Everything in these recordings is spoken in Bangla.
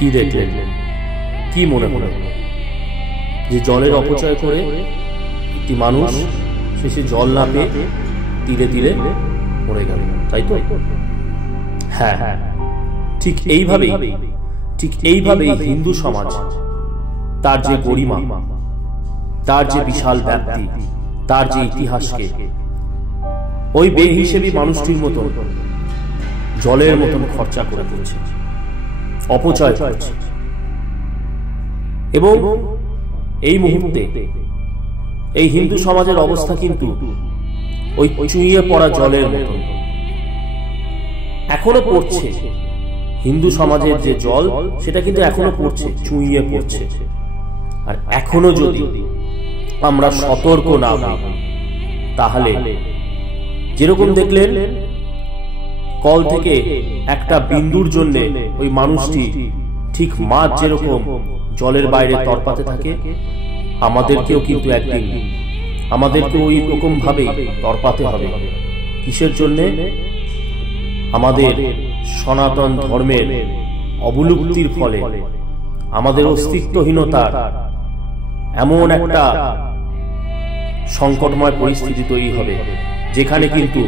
কি দেখলেন? কি মনে হলো যে জলের অপচয় করে একটি মানুষ শেষে জল না পেয়ে তিলে তিলে মরে গেল, তাই তো? হ্যাঁ, ঠিক এইভাবেই হিন্দু সমাজ তার যে গরিমা, তার যে বিশাল ব্যাপ্তি, তার যে ইতিহাসকে ওই বেহিসেবী মানুষটির মতো জলের মতন খরচা করে দিচ্ছে, অপচয় করছে। এবং এই মুহূর্তে এই হিন্দু সমাজের অবস্থা কিন্তু ওই চুইয়ে পড়া জলের মতন এখনো পড়ছে। হিন্দু সমাজের যে জল সেটা কিন্তু এখনো পড়ছে, চুইয়ে পড়ছে। আর এখনো যদি আমরা সতর্ক না হই তাহলে যেরকম দেখলেন কল থেকে একটা বিন্দুর জন্য ওই মানুষটি ঠিক মাছ যেরকম জলের বাইরে তরপাতে থাকে, আমাদেরকেও কিন্তু একদিন আমাদেরকে ওই রকম ভাবে তরপাতে হবে। কিসের জন্যে? আমাদের সনাতন ধর্মের অবলুপ্তির ফলে আমাদের অস্তিত্বহীনতার এমন একটা সংকটময় পরিস্থিতি তৈরি হবে যেখানে কিন্তু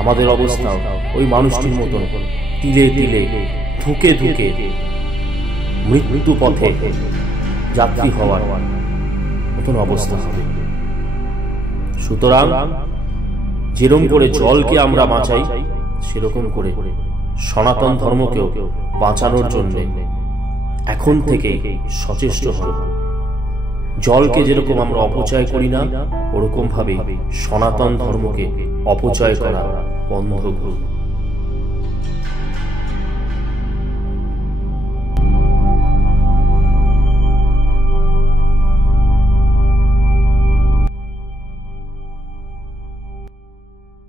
আমাদের অবস্থা ওই মানুষটির মতন তিলে তিলে ধুকে ধুকে মৃত্যু পথে যাত্রী হওয়ার মতন অবস্থা হবে। সুতরাং যেরকম করে জলকে আমরা বাঁচাই সেরকম করে সনাতন ধর্মকেও বাঁচানোর জন্য এখন থেকে সচেষ্ট হন। জলকে যেরকম আমরা অপচয় করি না, ওরকম ভাবে সনাতন ধর্মকে অপচয় করা বন্ধ করুন।